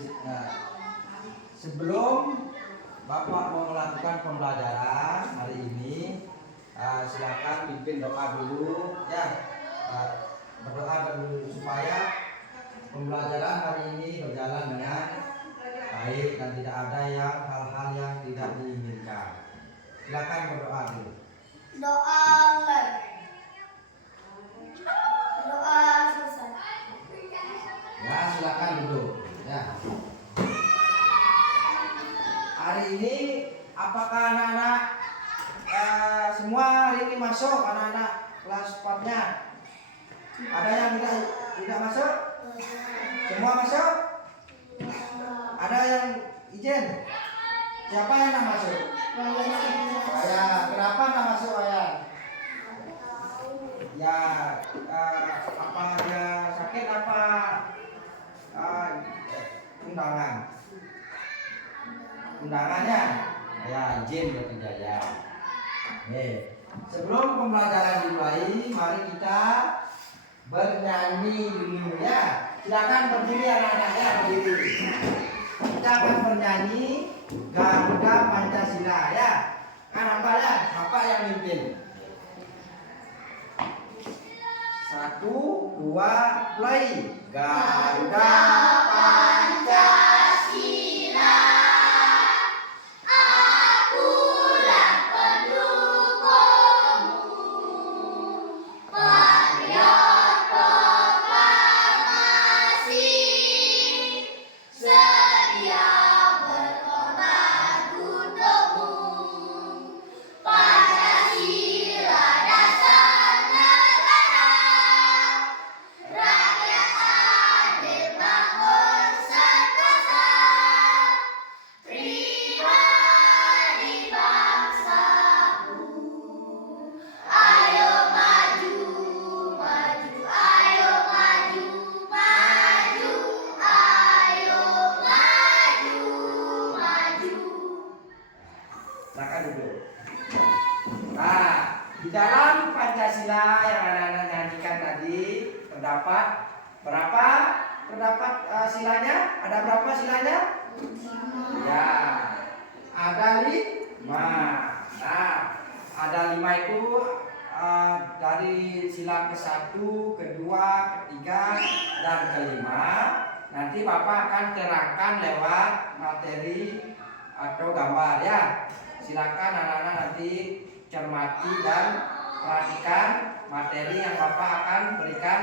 Nah, sebelum Bapak mau melakukan pembelajaran hari ini, silakan pimpin doa dulu ya. Berdoa dulu supaya pembelajaran hari ini berjalan dengan baik dan tidak ada hal-hal yang tidak diinginkan. Silakan berdoa dulu. Doa selesai. Ya, silakan duduk. Ya. Hari ini apakah anak-anak semua hari ini masuk, anak-anak kelas 4-nya? Ada yang tidak masuk? Semua masuk? Ada yang izin? Siapa yang tidak masuk? Ayah. Kenapa tidak masuk ayah? Ya, apa dia sakit apa undangannya? Ya, izin bekerja ya. Sebelum pembelajaran dimulai, mari kita bernyanyi dulu ya. Silakan berdiri anak-anak ya, berdiri. Kita akan bernyanyi Garuda Pancasila ya. Kan apa ya? Bapak yang mimpin. 1, 2, play. Garuda Pancasila. Akulah pendukungmu, patriot proklamasi, sedia berkorban untukmu. Pancasila dasar negara, rakyat adil makmur sentosa, pribadi bangsaku. Ayo maju, maju, ayo maju, maju, ayo maju, maju. Silakan duduk. Nah, di dalam Pancasila yang anak-anak nyanyikan tadi terdapat berapa? Terdapat silanya? Ada berapa silanya? Ya, ada 5. Nah, ada 5 itu dari sila ke-1, kedua, ketiga, dan kelima. Nanti Bapak akan terangkan lewat materi atau gambar ya. Silakan anak-anak nanti cermati dan perhatikan materi yang Bapak akan berikan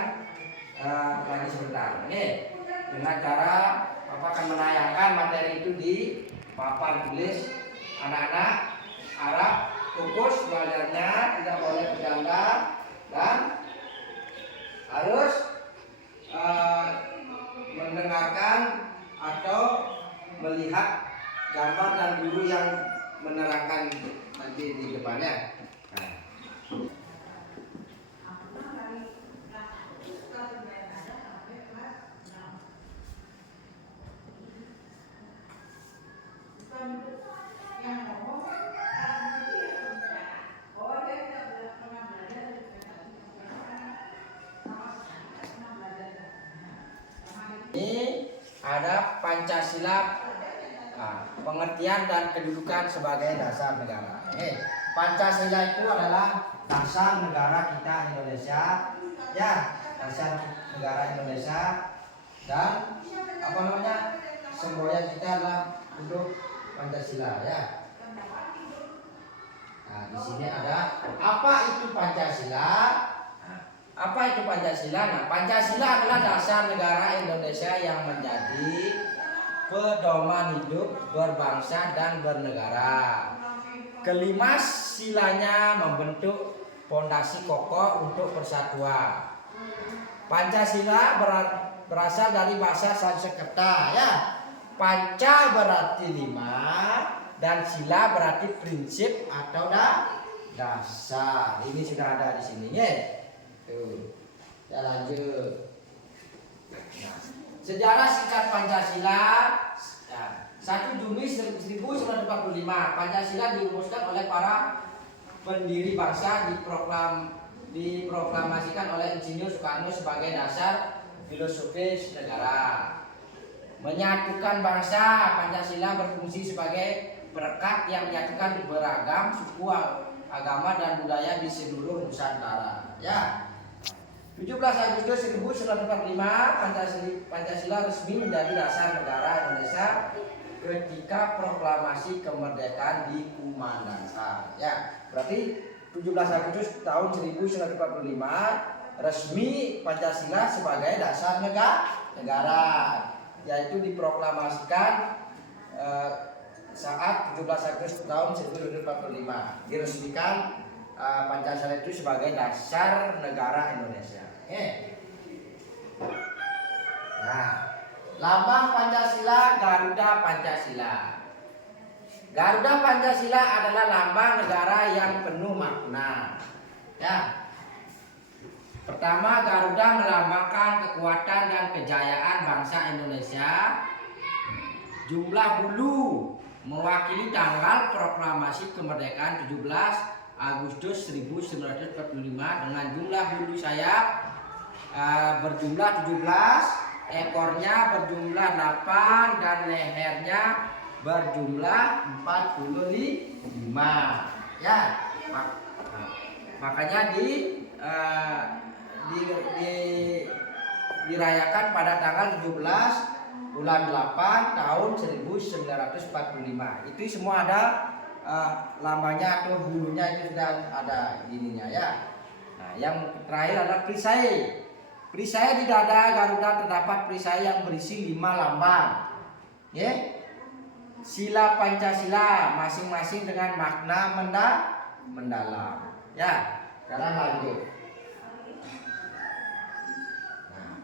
lagi sebentar. Oke. Dengan cara Bapak akan menayangkan materi itu di papan tulis. Anak-anak harap fokus belajarnya, tidak boleh bercanda dan harus mendengarkan atau melihat gambar dan guru yang menerangkan nanti di depannya. Nah. Ini ada Pancasila, pengertian dan kedudukan sebagai dasar negara. Pancasila itu adalah dasar negara kita Indonesia, ya, dasar negara Indonesia, dan apa namanya, semboyan kita adalah untuk Pancasila, ya. Nah, di sini ada apa itu Pancasila? Apa itu Pancasila? Nah, Pancasila adalah dasar negara Indonesia yang menjadi pedoman hidup berbangsa dan bernegara. Kelima silanya membentuk fondasi kokoh untuk persatuan. Pancasila berasal dari bahasa Sanskerta ya. Panca berarti 5 dan sila berarti prinsip atau dasar. Ini sudah ada di sini ya. Tuh. Ya lanjut. Nah, sejarah singkat Pancasila. Ya, 1 Juni 1945 Pancasila dirumuskan oleh para pendiri bangsa, diproklamasikan oleh Insinyur Soekarno sebagai dasar filosofis negara. menyatukan bangsa. Pancasila berfungsi sebagai perekat yang menyatukan beragam suku, agama dan budaya di seluruh Nusantara. Ya. 17 Agustus 1945 Pancasila resmi menjadi dasar negara Indonesia ketika proklamasi kemerdekaan dikumandangkan. Ya, berarti 17 Agustus tahun 1945 resmi Pancasila sebagai dasar negara, yaitu diproklamasikan saat 17 Agustus tahun 1945 diresmikan Pancasila itu sebagai dasar negara Indonesia. Nah, lambang Pancasila Garuda Pancasila. Garuda Pancasila adalah lambang negara yang penuh makna. Ya. Pertama, Garuda melambangkan kekuatan dan kejayaan bangsa Indonesia. Jumlah bulu mewakili tanggal proklamasi kemerdekaan 17 Agustus 1945 dengan jumlah bulu sayap berjumlah 17, ekornya berjumlah 8 dan lehernya berjumlah 45. Ya, makanya dirayakan pada tanggal 17 bulan 8 tahun 1945. Itu semua ada lambangnya atau bulunya, itu sudah ada ininya ya. Nah, yang terakhir adalah perisai. Perisai di dada Garuda terdapat perisai yang berisi 5 lambang. Ya. Sila Pancasila masing-masing dengan makna mendalam. Ya, sekarang lanjut. Nah,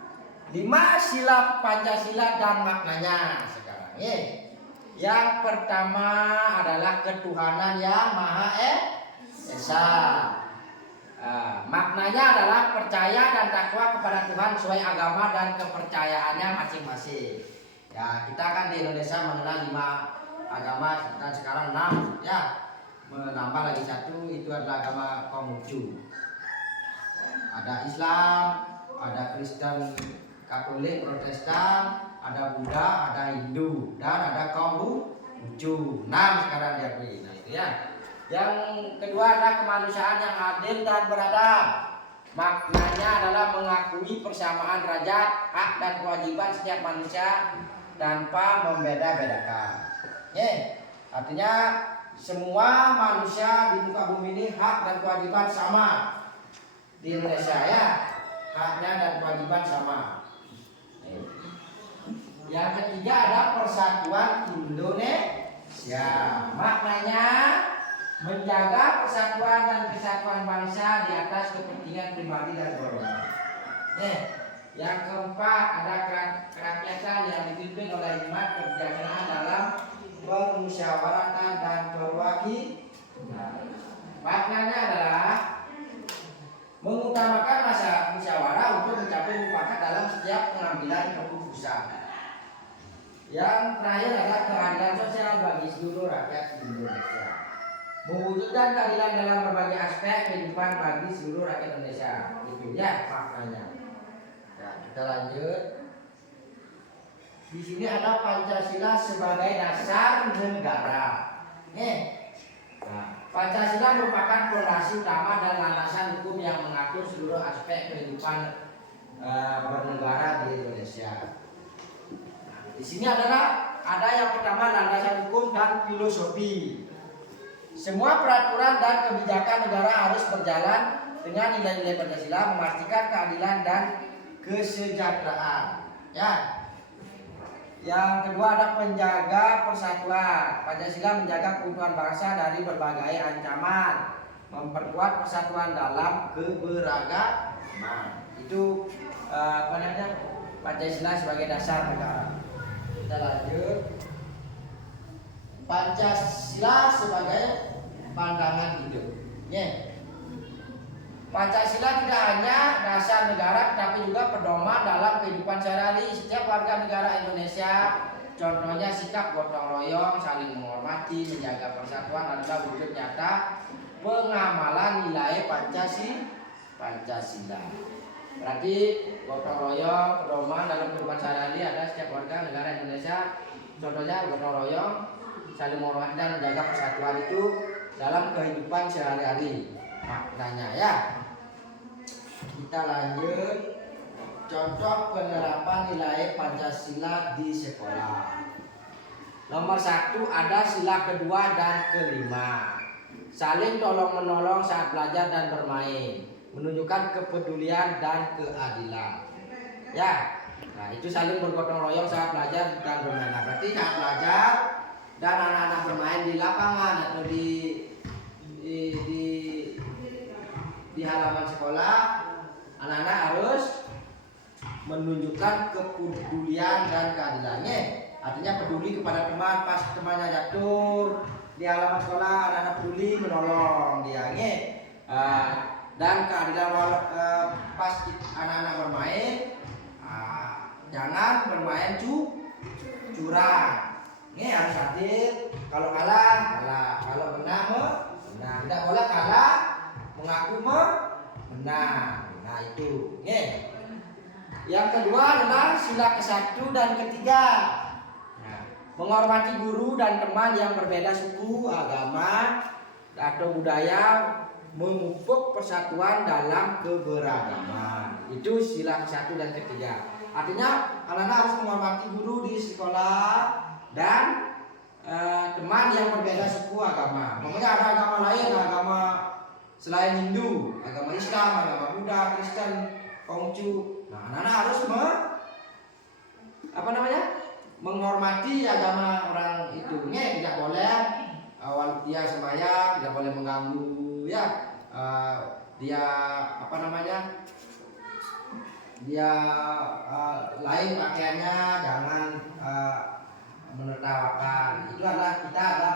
5 sila Pancasila dan maknanya sekarang. Ya. Yang pertama adalah ketuhanan yang Maha Esa. Maknanya adalah percaya dan takwa kepada Tuhan sesuai agama dan kepercayaannya masing-masing. Ya, kita kan di Indonesia mengenal 5 agama dan sekarang 6 ya. Menambah lagi 1, itu adalah agama Konghucu. Ada Islam, ada Kristen, Katolik, Protestan, ada Buddha, ada Hindu, dan ada Konghucu. 6 sekarang diakui. Nah, itu ya. Yang kedua adalah kemanusiaan yang adil dan beradab. Maknanya adalah mengakui persamaan derajat, hak dan kewajiban setiap manusia tanpa membeda-bedakan. Artinya semua manusia di muka bumi ini hak dan kewajiban sama di Indonesia ya. Haknya dan kewajiban sama. Yang ketiga ada persatuan Indonesia. Maknanya menjaga persatuan dan kesatuan bangsa di atas kepentingan pribadi dan golongan. Yang keempat ada kerakyatan yang dipimpin oleh hikmat kebijaksanaan dalam permusyawaratan dan perwakilan. Maknanya adalah mengutamakan masa musyawarah untuk mencapai mufakat dalam setiap pengambilan keputusan. Yang terakhir adalah keadilan sosial bagi seluruh rakyat Indonesia. Mewujudkan keadilan dalam berbagai aspek kehidupan bagi seluruh rakyat Indonesia. Itu ya maknanya. Ya, kita lanjut. Di sini ada Pancasila sebagai dasar negara. Nah, Pancasila merupakan fondasi utama dan landasan hukum yang mengatur seluruh aspek kehidupan bernegara di Indonesia. Nah, di sini adalah ada yang pertama landasan hukum dan filosofi. Semua peraturan dan kebijakan negara harus berjalan dengan nilai-nilai Pancasila, memastikan keadilan dan kesejahteraan. Ya. Yang kedua ada penjaga persatuan. Pancasila menjaga keutuhan bangsa dari berbagai ancaman, memperkuat persatuan dalam keberagaman. Itu Pancasila sebagai dasar negara. Kita lanjut. Pancasila sebagai pandangan hidup. Pancasila tidak hanya dasar negara tetapi juga pedoman dalam kehidupan sehari-hari setiap warga negara Indonesia. Contohnya sikap gotong royong, saling menghormati, menjaga persatuan adalah wujud nyata pengamalan nilai Pancasila. Berarti gotong royong, pedoman dalam kehidupan sehari-hari ada setiap warga negara Indonesia. Contohnya gotong royong, saling menghormati dan menjaga persatuan itu dalam kehidupan sehari-hari. Maknanya ya. Kita lanjut. Contoh penerapan nilai Pancasila di sekolah. Nomor 1 ada sila kedua dan kelima. Saling tolong menolong saat belajar dan bermain, menunjukkan kepedulian dan keadilan. Ya, nah itu saling bergotong royong saat belajar dan bermain. Nah, berarti saat belajar dan anak-anak bermain di lapangan atau di halaman sekolah, anak-anak harus menunjukkan kepedulian dan keadilannya. Artinya peduli kepada teman pas temannya jatuh di halaman sekolah, anak-anak peduli menolong dia dan keadilan pas anak-anak bermain, jangan bermain curang. Ini harus adil. Kalau kalah, kalau menang, menang. Tidak boleh kalah mengaku menang. Nah itu. Yang kedua adalah sila ke-1 dan ke-3. Menghormati guru dan teman yang berbeda suku, agama, atau budaya, memupuk persatuan dalam keberagaman. Itu sila ke-1 dan ke-3. Artinya anak-anak harus menghormati guru di sekolah dan teman yang berbeda suku, agama. Pokoknya ada agama lain, agama selain Hindu, agama Islam, agama Buddha, Kristen, Konghucu. Nah, anak-anak harus menghormati agama orang itu. Tidak boleh dia sembahyang, tidak boleh mengganggu ya. Dia dia lain pakaiannya, jangan menertawakan. Itu adalah kita adalah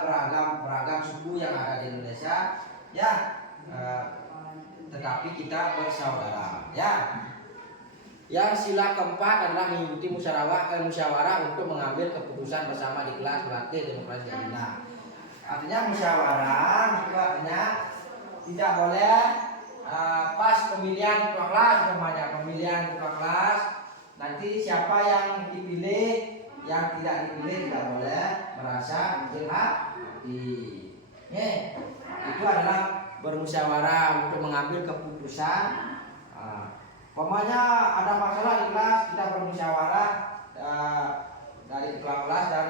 beragam suku yang ada di Indonesia ya, tetapi kita bersaudara ya. Yang sila ke-4 adalah mengikuti musyawarah untuk mengambil keputusan bersama di kelas, berarti demokrasi adil. Artinya musyawarah itu artinya tidak boleh pas pemilihan ketua kelas, nanti siapa yang dipilih, yang tidak dipilih tidak boleh merasa hati. Itu adalah bermusyawarah untuk mengambil keputusan. Pokoknya ada masalah di kelas, kita bermusyawarah dari ketua kelas dan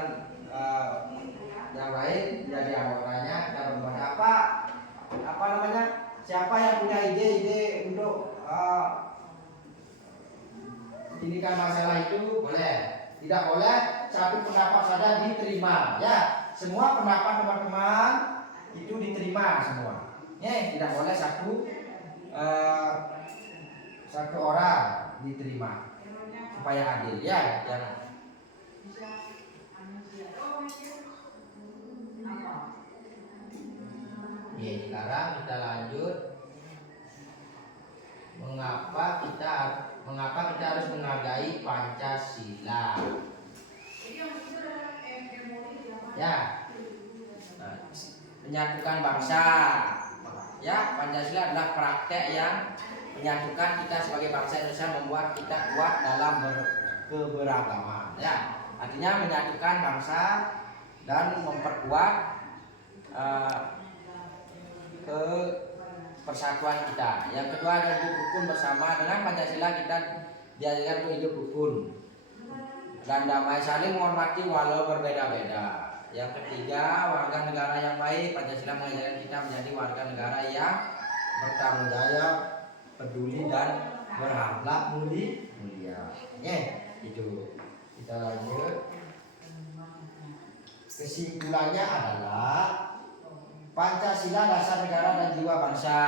yang lain jadi anggotanya, kita bermusyawarah siapa yang punya ide untuk ini kan masalah itu boleh. Tidak boleh satu pendapat saja diterima ya. Semua pendapat teman-teman itu diterima semua. Tidak boleh satu orang diterima supaya adil ya. Sekarang kita lanjut. Mengapa kita harus menghargai Pancasila? Ya, menyatukan bangsa. Ya, Pancasila adalah praktek yang menyatukan kita sebagai bangsa Indonesia, membuat kita kuat dalam keberagaman. Ya, artinya menyatukan bangsa dan memperkuat persatuan kita. Yang kedua adalah hidup rukun bersama. Dengan Pancasila kita diajarkan untuk hidup rukun dan damai, saling menghormati walau berbeda-beda. Yang ketiga, warga negara yang baik. Pancasila mengajarkan kita menjadi warga negara yang bertanggung jawab, peduli dan berakhlak mulia. Itu. Kita lanjut. Kesimpulannya adalah Pancasila dasar negara dan jiwa bangsa.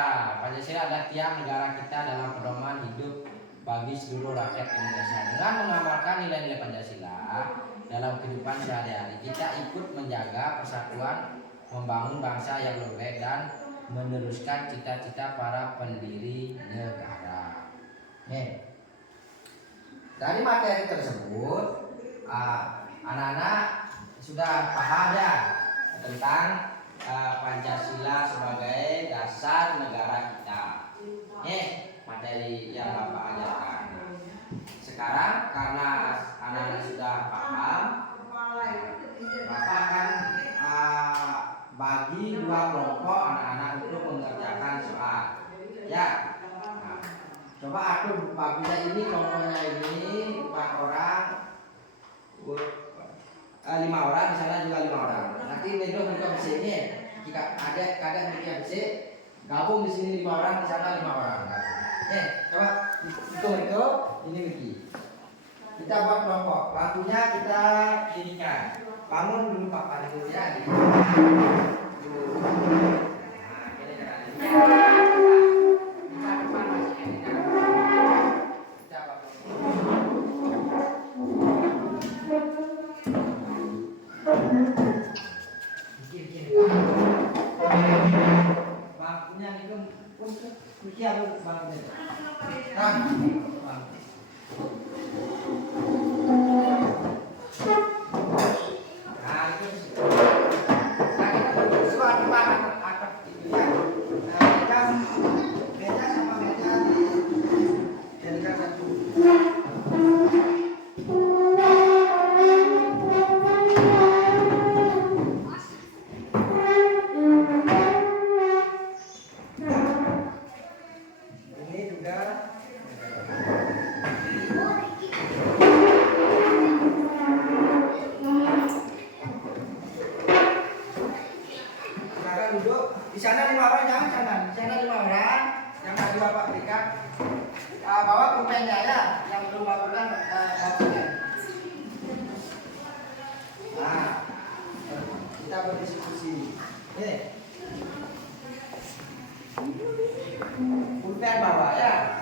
Pancasila adalah tiang negara kita dalam pedoman hidup bagi seluruh rakyat Indonesia. Dengan mengamalkan nilai-nilai Pancasila dalam kehidupan sehari-hari, kita ikut menjaga persatuan, membangun bangsa yang lebih baik dan meneruskan cita-cita para pendiri negara. Dari materi tersebut, anak-anak sudah paham ya tentang Pancasila sebagai dasar negara kita. Materi yang Bapak ajarkan. sekarang karena anak-anak sudah paham, Bapak akan bagi dua kelompok anak-anak untuk mengerjakan soal. Ya. Nah, coba atur apabila ini kelompoknya ini 4 orang, 5 orang, di sana juga 5 orang. Nanti itu mereka sini, jika ada mereka bisa gabung di sini 5 orang, di sana 5 orang. Coba itu ini Miki. Kita buat kelompok. Waktunya kita jadikan. Bangun dulu Pak Pani dulu ya. Nah, ini caranya. Kita depan masih ini kita bangun. Bikin. Waktunya itu untuk usia lu bangun. Nah, di sana 5 orang, jangan sana. Di sana 5 orang yang tadi Bapak berikan. Bawa pulpennya ya, yang belum lakukan pulpen. Nah, kita berdiskusi. Pulpen bawa ya.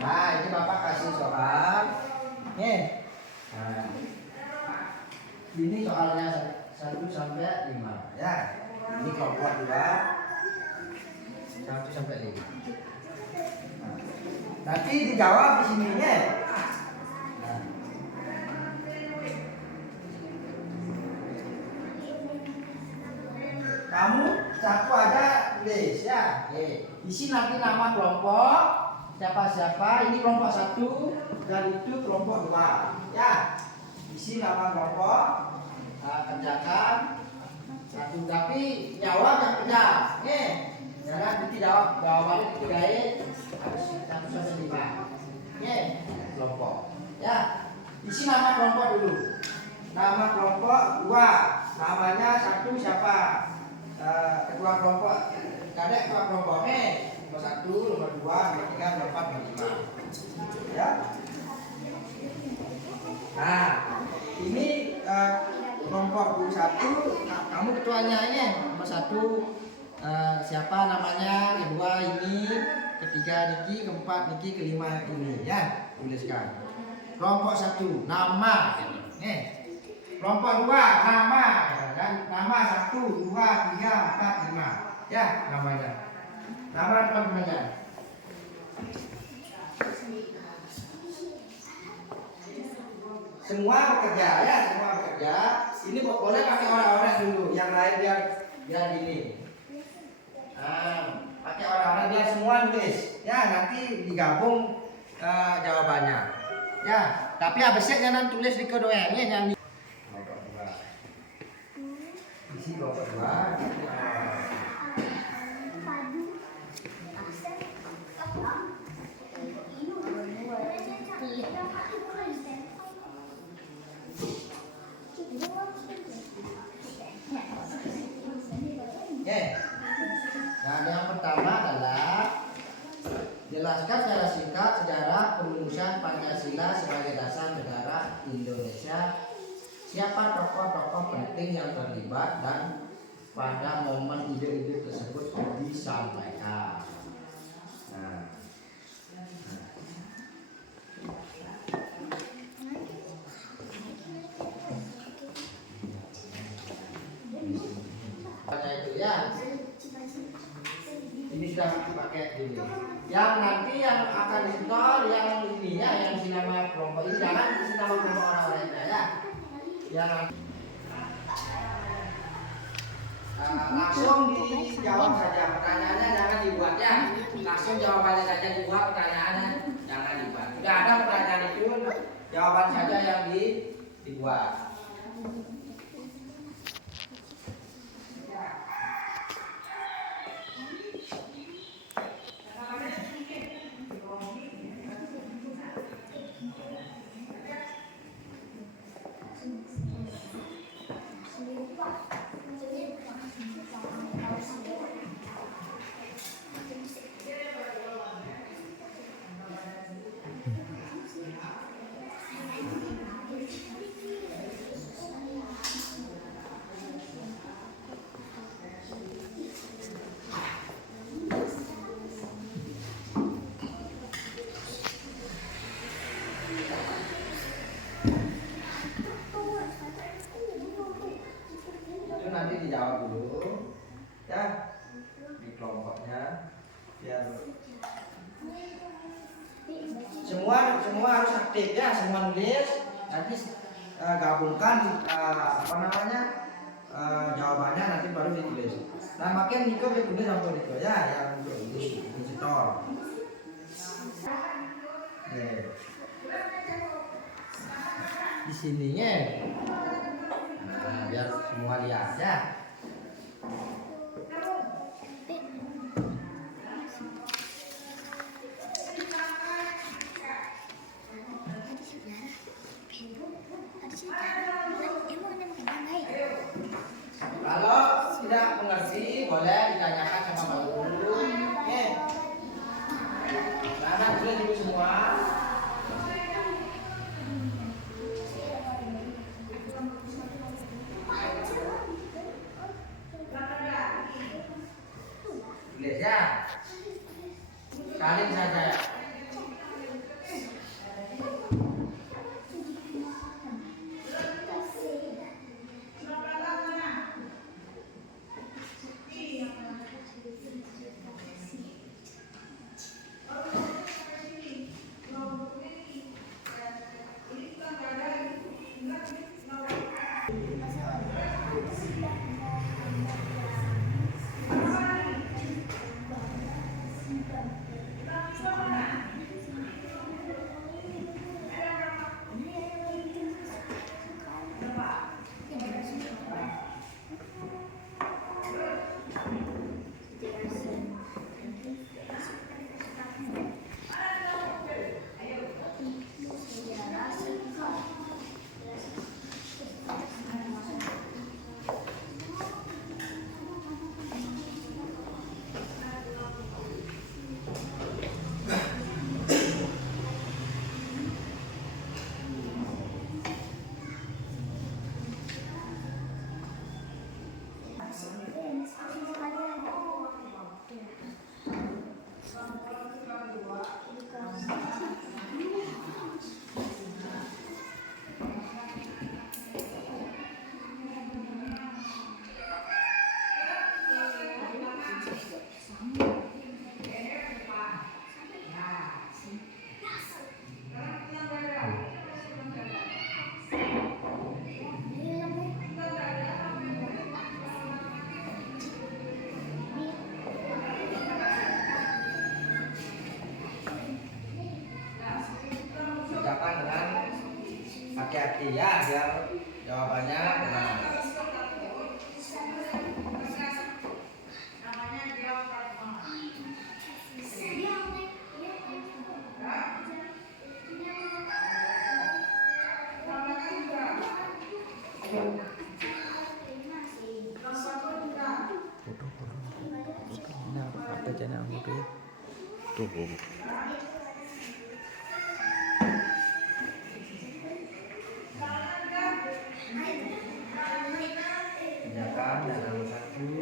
Nah, ini Bapak kasih soal. Nah, ini soalnya 1 sampai 5 ya. Ini kelompok 2 1 sampai 5. Nah, nanti dijawab di sininya. Nah. Kamu satu aja tulis ya. Isi nanti nama kelompok siapa-siapa. Ini kelompok 1 dan itu kelompok 2 ya. Isi nama kelompok, kerjakan 1, tapi jawab yang kerja. Jangan nanti jawabannya itu gaya harus 1 sampai 5. Kelompok ya. Isi nama kelompok dulu. Nama kelompok 2, namanya 1 siapa? Ketua kelompok, kadek ketua kelompok nomor 1, nomor 2, nomor 3, nomor 4, nomor 5 ya. Nah, ini kelompok 1, kamu ketuanya nomor 1, siapa namanya, kedua ini, ketiga Niki, keempat Niki, kelima ini ya, tuliskan. Kelompok 1 nama, kelompok 2 nama, dan nama 1, 2, 3, 4, 5 ya namanya. Nama teman-temannya. Semua bekerja ya, semua bekerja. Ini boleh pakai orang-orang dulu, yang lain biar gini. Pakai orang-orang biar semua nulis. Ya, nanti digabung jawabannya. Ya, tapi habisnya jangan tulis di kedoanya yang di kelompok 2. Isi kelompok 2. Nah, yang pertama adalah jelaskan secara singkat sejarah perumusan Pancasila sebagai dasar negara Indonesia. Siapa tokoh-tokoh penting yang terlibat dan pada momen ide-ide tersebut disampaikan. Nah, baca itu ya. Ini sudah dipakai dulu. Yang nanti yang akan disetor yang ininya yang isi nama kelompok ini jangan isi nama kelompok orang lainnya ya. Yang nanti langsung dijawab saja pertanyaannya, jangan dibuat ya. Langsung jawabannya saja dibuat, pertanyaannya jangan dibuat. Sudah ada pertanyaan itu, jawaban saja yang dibuat. Nanti dijawab dulu ya di kelompoknya biar semua harus aktif ya, semua nulis nanti gabungkan jawabannya nanti baru ditulis. Nah makin Niko ditulis sama Niko ya yang tulis setor. Di sininya. Nah, biar semua lihat ya. Kalau tidak mengerti boleh ditanyakan sama Pak Guru. Oke. Karena sudah dulu semua. Tulis ya. Salin saja ya. Hati-hati ya biar jawabannya benar. Ada channel YouTube tuh. Kerjakan dan nomor 1.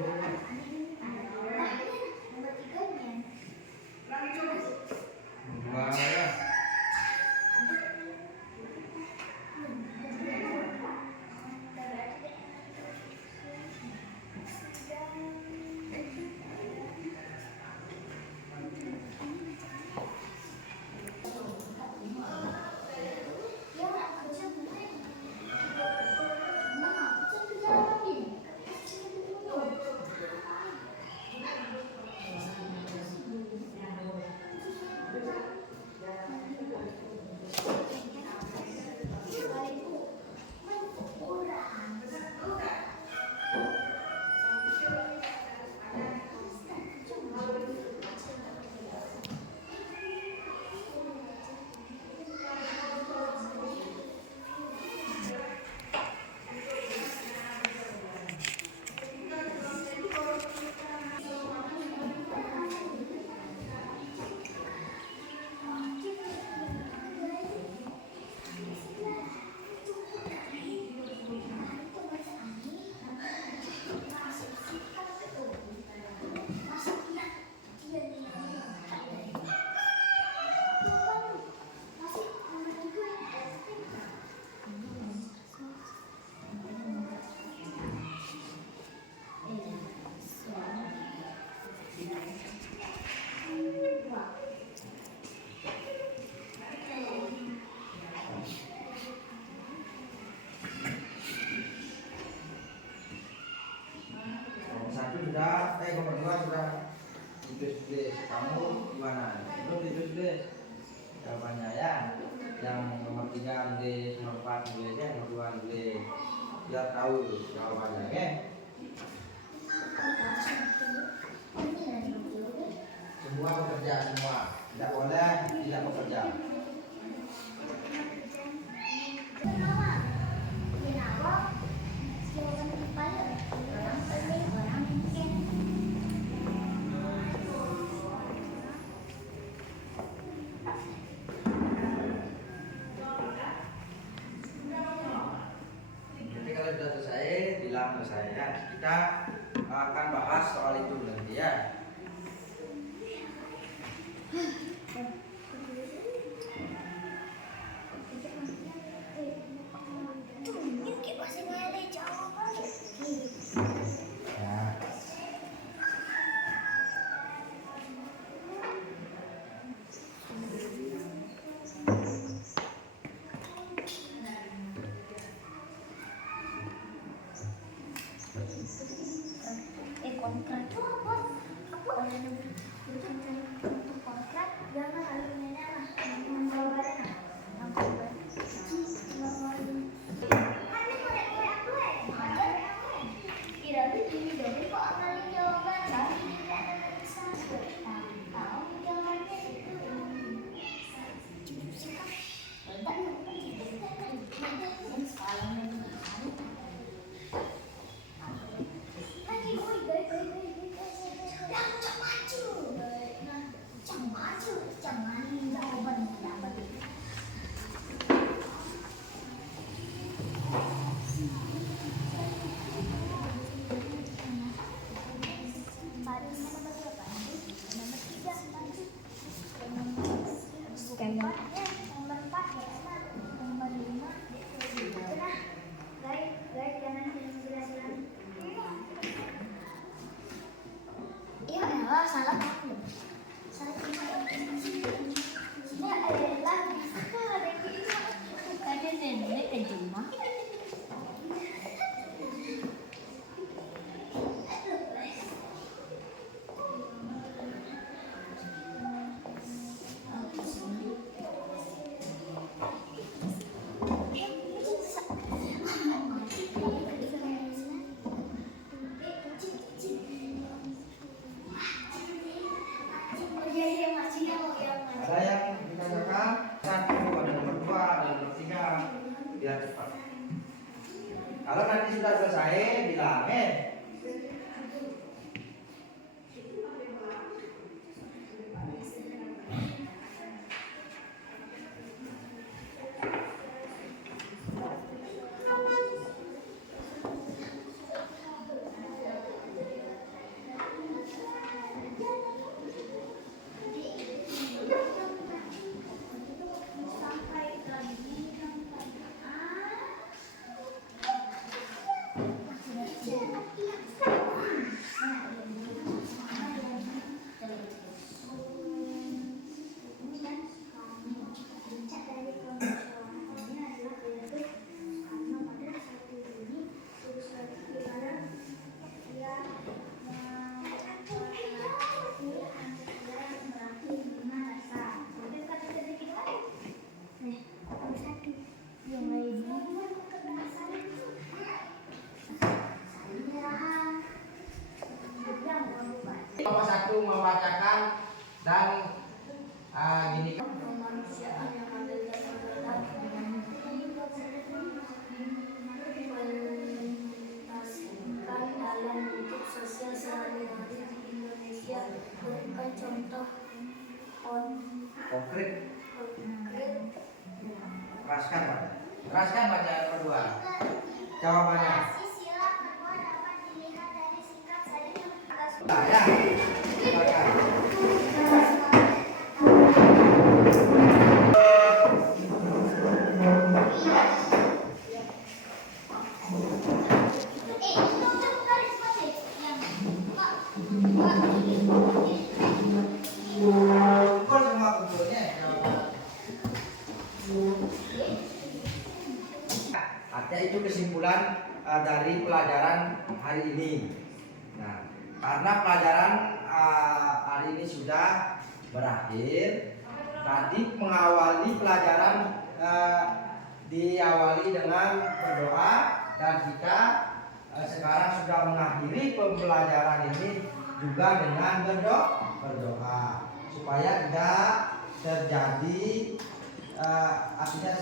Kamu gimana? Belum ditulis jawabannya ya. Yang nomor 3 nulis, nomor 4 nulis, ya, nomor 2 nulis. Biar tahu jawabannya, oke? Semua bekerja semua. Tidak boleh tidak bekerja. Jadi kalau sudah selesai, bilang ke saya. Kita akan bahas soal itu nanti ya. Ya. Kontrak itu apa? Apa? Kontrak jangan alumni salah aku. Salah ini adalah bukannya nenek kejuma. Ada yang ditanyakan? Satu, ada nomor 2, ada nomor 3. Biar cepat. Kalau nanti sudah selesai, bilang Bapak satu membacakan dan gini. Kemanusiaan yang ada di atas dalam mengimplementasikan dalam hidup sosial sehari-hari di Indonesia, berikan contoh Konkret. konkret. Keraskan, Pak. Keraskan bacaan kedua. Jawabannya. Sila kedua dapat dilihat dari singkat saja atas. Nah, ya. Silakan. Kumpul semua kumpulnya jawaban. Artinya itu kesimpulan dari pelajaran hari ini. Nah, karena pelajaran hari ini sudah berakhir. Tadi mengawali pelajaran diawali dengan berdoa, dan kita sekarang sudah mengakhiri pembelajaran ini juga dengan berdoa supaya tidak terjadi artinya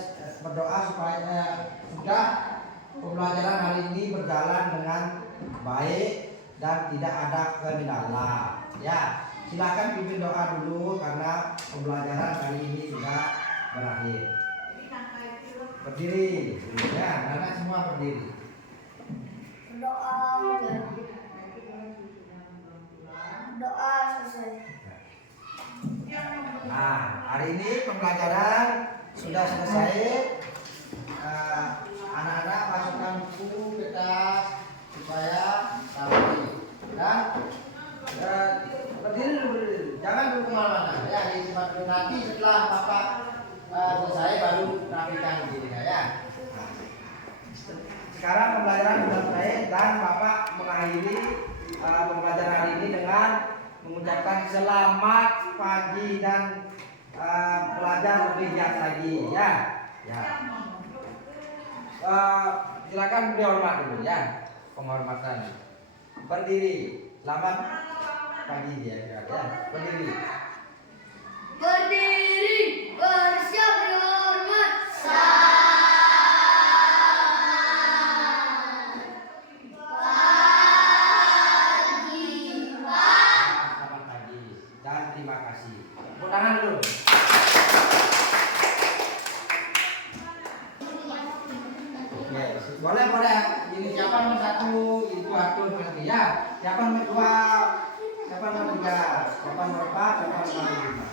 berdoa supaya sudah pembelajaran hari ini berjalan dengan baik dan tidak ada kendala. Ya, silakan pimpin doa dulu karena pembelajaran kali ini sudah berakhir. Berdiri, ya, anak semua berdiri. Berdoa. Doa selesai. Nah, hari ini pembelajaran sudah selesai. Anak-anak masukkan buku ke tas supaya rapi. Dan berdiri dulu, jangan dulu kemana-mana. Ya, di tempat dulu, nanti setelah Bapak selesai baru rapikan dirinya ya. Nah, sekarang pembelajaran sudah selesai dan Bapak mengakhiri pembelajaran hari ini dengan mengucapkan selamat pagi dan belajar lebih giat lagi ya. Ya. Silakan beri hormat dulu ya, penghormatan. Berdiri, selamat pagi ya. Berdiri. Berdiri, bersiap berhormat. Selamat pagi dan terima kasih. Tepuk tangan dulu. Oke, boleh. Ini siapa nomor 1? Itu atur nanti ya. Siapa nomor 2? Siapa nomor 3? Siapa nomor 4? Siapa nomor 5?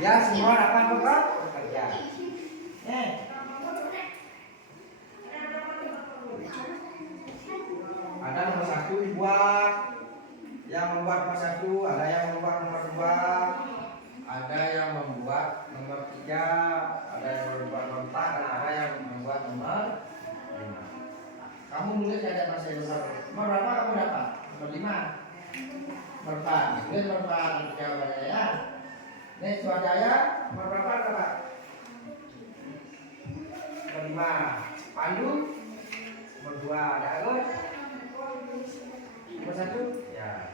Ya, semua akan bekerja. Ada nomor 1 dibuat. Yang membuat nomor 1, ada yang membuat nomor 2, ada yang membuat nomor 3, ada yang membuat nomor 4, dan ada yang membuat nomor 5. Kamu nulis ada masih nomor berapa kamu dapat? Nomor 5. Nomor 4. Tulis nomor 4 jawabannya ya. Nih swadaya nomor berapa? Nomor 5. Pandu nomor 2. Ada Agus? Nomor 1? Ya.